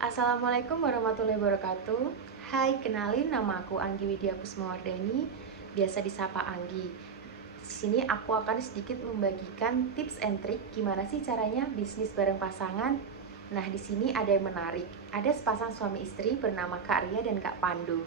Assalamualaikum warahmatullahi wabarakatuh. Hai, kenalin nama aku Anggi Widya Kusmawardani, biasa disapa Anggi. Di sini aku akan sedikit membagikan tips and trik gimana sih caranya bisnis bareng pasangan. Nah, di sini ada yang menarik. Ada sepasang suami istri bernama Kak Ria dan Kak Pandu.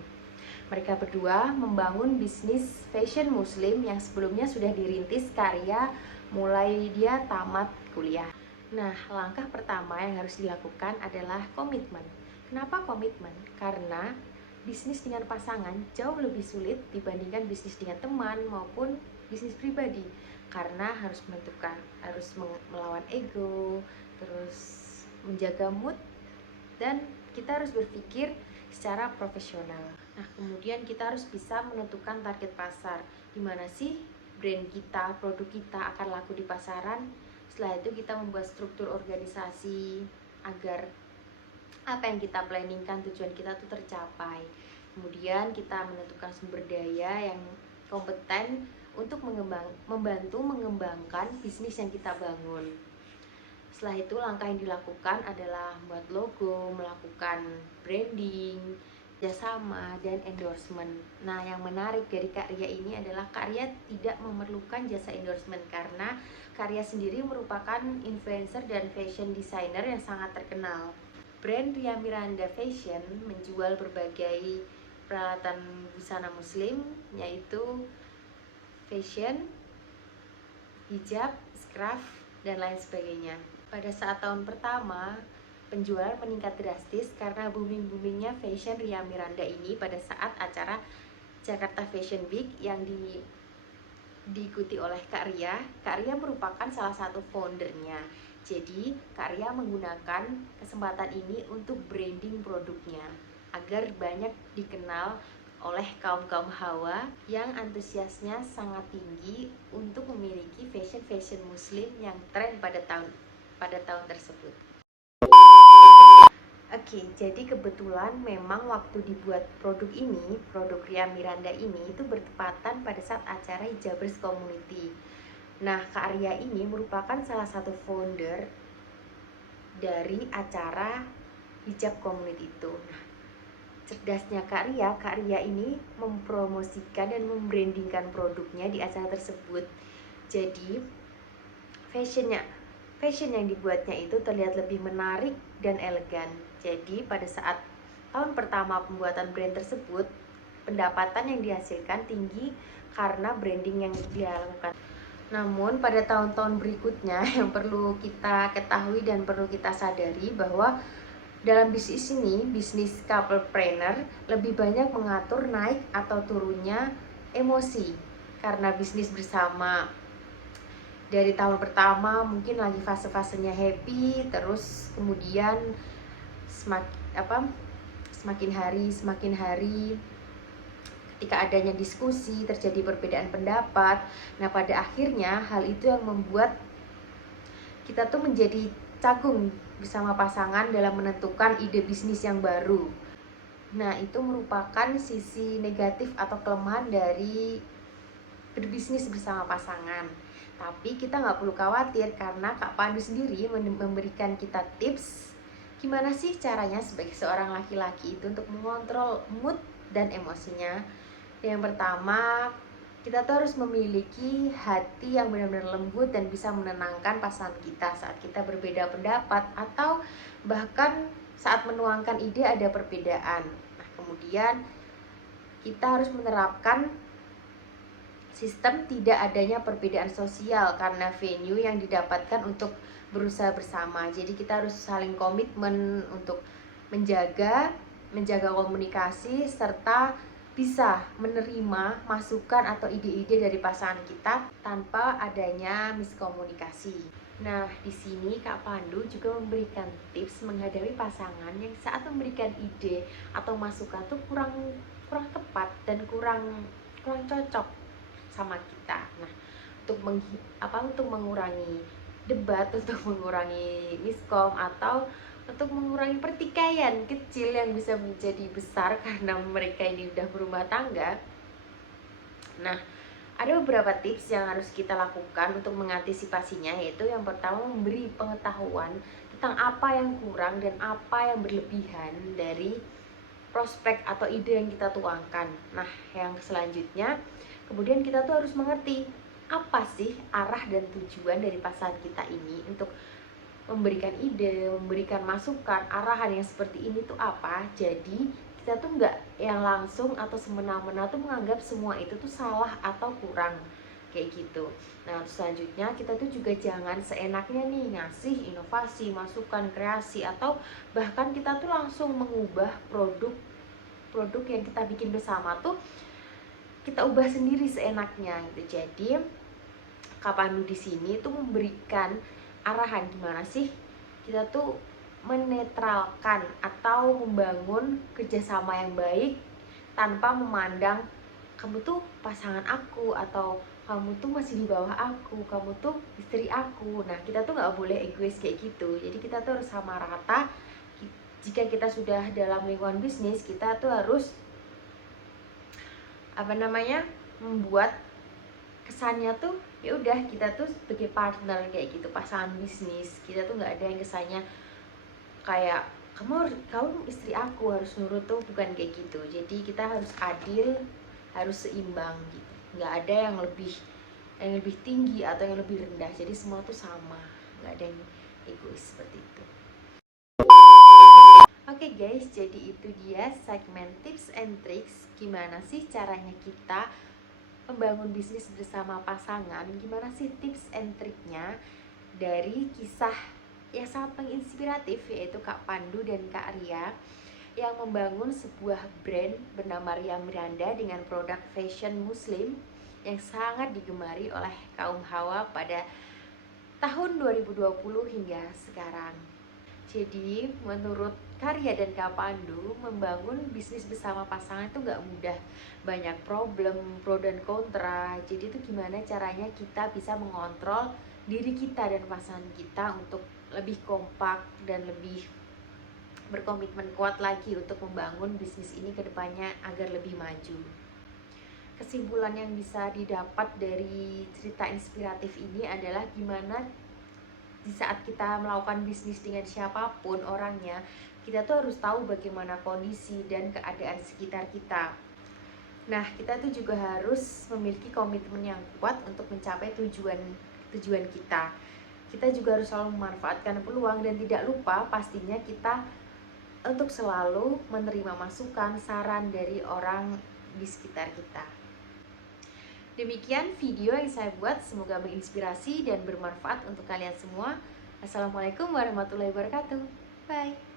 Mereka berdua membangun bisnis fashion muslim yang sebelumnya sudah dirintis Kak Ria mulai dia tamat kuliah. Nah, langkah pertama yang harus dilakukan adalah komitmen. Kenapa komitmen? Karena bisnis dengan pasangan jauh lebih sulit dibandingkan bisnis dengan teman maupun bisnis pribadi. Karena harus menentukan, harus melawan ego, terus menjaga mood, dan kita harus berpikir secara profesional. Nah, kemudian kita harus bisa menentukan target pasar. Gimana sih brand kita, produk kita akan laku di pasaran? Setelah itu kita membuat struktur organisasi agar apa yang kita planningkan, tujuan kita itu tercapai. Kemudian kita menentukan sumber daya yang kompeten untuk membantu mengembangkan bisnis yang kita bangun. Setelah itu langkah yang dilakukan adalah membuat logo, melakukan branding, kerjasama, dan endorsement. Nah, yang menarik dari Kak Ria ini adalah Kak Ria tidak memerlukan jasa endorsement karena Kak Ria sendiri merupakan influencer dan fashion designer yang sangat terkenal. Brand Ria Miranda Fashion menjual berbagai peralatan busana muslim, yaitu fashion, hijab, scarf, dan lain sebagainya. Pada saat tahun pertama, penjualan meningkat drastis karena booming-boomingnya fashion Ria Miranda ini pada saat acara Jakarta Fashion Week yang diikuti oleh Kak Ria. Kak Ria merupakan salah satu foundernya. Jadi, Kak Ria menggunakan kesempatan ini untuk branding produknya agar banyak dikenal oleh kaum-kaum hawa yang antusiasnya sangat tinggi untuk memiliki fashion muslim yang tren pada tahun tersebut. Oke, jadi kebetulan memang waktu dibuat produk ini, produk Ria Miranda ini itu bertepatan pada saat acara Hijabers Community. Nah, Kak Ria ini merupakan salah satu founder dari acara Hijab Community itu. Nah, cerdasnya Kak Ria ini mempromosikan dan membrandingkan produknya di acara tersebut. Jadi, fashion yang dibuatnya itu terlihat lebih menarik dan elegan. Jadi pada saat tahun pertama pembuatan brand tersebut, pendapatan yang dihasilkan tinggi karena branding yang dia lakukan. Namun pada tahun-tahun berikutnya yang perlu kita ketahui dan perlu kita sadari bahwa dalam bisnis ini, bisnis couplepreneur lebih banyak mengatur naik atau turunnya emosi. Karena bisnis bersama dari tahun pertama mungkin lagi fase-fasenya happy, terus kemudian semakin hari ketika adanya diskusi terjadi perbedaan pendapat. Nah, pada akhirnya hal itu yang membuat kita tuh menjadi canggung bersama pasangan dalam menentukan ide bisnis yang baru. Nah, itu merupakan sisi negatif atau kelemahan dari berbisnis bersama pasangan. Tapi kita nggak perlu khawatir karena Kak Pandu sendiri memberikan kita tips gimana sih caranya sebagai seorang laki-laki itu untuk mengontrol mood dan emosinya. Yang pertama, kita tuh harus memiliki hati yang benar-benar lembut dan bisa menenangkan pasangan kita saat kita berbeda pendapat atau bahkan saat menuangkan ide ada perbedaan. Nah, kemudian kita harus menerapkan sistem tidak adanya perbedaan sosial karena venue yang didapatkan untuk berusaha bersama. Jadi kita harus saling komitmen untuk menjaga komunikasi serta bisa menerima masukan atau ide-ide dari pasangan kita tanpa adanya miskomunikasi. Nah, di sini Kak Pandu juga memberikan tips menghadapi pasangan yang saat memberikan ide atau masukan tuh kurang tepat dan kurang cocok sama kita. Nah, untuk mengurangi debat, untuk mengurangi miskom atau untuk mengurangi pertikaian kecil yang bisa menjadi besar karena mereka ini udah berumah tangga. Nah, ada beberapa tips yang harus kita lakukan untuk mengantisipasinya, yaitu yang pertama memberi pengetahuan tentang apa yang kurang dan apa yang berlebihan dari prospek atau ide yang kita tuangkan. Nah, yang selanjutnya, kemudian kita tuh harus mengerti apa sih arah dan tujuan dari pasangan kita ini untuk memberikan ide, memberikan masukan, arahan yang seperti ini tuh apa. Jadi kita tuh nggak yang langsung atau semena-mena tuh menganggap semua itu tuh salah atau kurang kayak gitu. Nah, selanjutnya kita tuh juga jangan seenaknya nih ngasih inovasi, masukan, kreasi, atau bahkan kita tuh langsung mengubah produk yang kita bikin bersama tuh kita ubah sendiri seenaknya gitu. Jadi Kak Pandu di sini tuh memberikan arahan gimana sih kita tuh menetralkan atau membangun kerjasama yang baik tanpa memandang kamu tuh pasangan aku atau kamu tuh masih di bawah aku, kamu tuh istri aku. Nah, kita tuh nggak boleh egois kayak gitu. Jadi kita tuh harus sama rata. Jika kita sudah dalam lingkungan bisnis, kita tuh harus membuat kesannya tuh ya udah kita tuh sebagai partner kayak gitu, pasangan bisnis. Kita tuh nggak ada yang kesannya kayak kamu istri aku harus nurut tuh, bukan kayak gitu. Jadi kita harus adil, harus seimbang gitu. Nggak ada yang lebih tinggi atau yang lebih rendah. Jadi semua tuh sama, nggak ada yang egois seperti itu. Oke guys, jadi itu dia segmen tips and tricks gimana sih caranya kita membangun bisnis bersama pasangan. Gimana sih tips and triknya dari kisah yang sangat menginspiratif, yaitu Kak Pandu dan Kak Ria yang membangun sebuah brand bernama Ria Miranda dengan produk fashion muslim yang sangat digemari oleh kaum hawa pada tahun 2020 hingga sekarang. Jadi menurut Karya dan Kak Pandu, membangun bisnis bersama pasangan itu nggak mudah. Banyak problem, pro dan kontra. Jadi itu gimana caranya kita bisa mengontrol diri kita dan pasangan kita untuk lebih kompak dan lebih berkomitmen kuat lagi untuk membangun bisnis ini ke depannya agar lebih maju. Kesimpulan yang bisa didapat dari cerita inspiratif ini adalah gimana di saat kita melakukan bisnis dengan siapapun orangnya, kita tuh harus tahu bagaimana kondisi dan keadaan sekitar kita. Nah, kita tuh juga harus memiliki komitmen yang kuat untuk mencapai tujuan kita. Kita juga harus selalu memanfaatkan peluang dan tidak lupa pastinya kita untuk selalu menerima masukan, saran dari orang di sekitar kita. Demikian video yang saya buat, semoga menginspirasi dan bermanfaat untuk kalian semua. Assalamualaikum warahmatullahi wabarakatuh. Bye.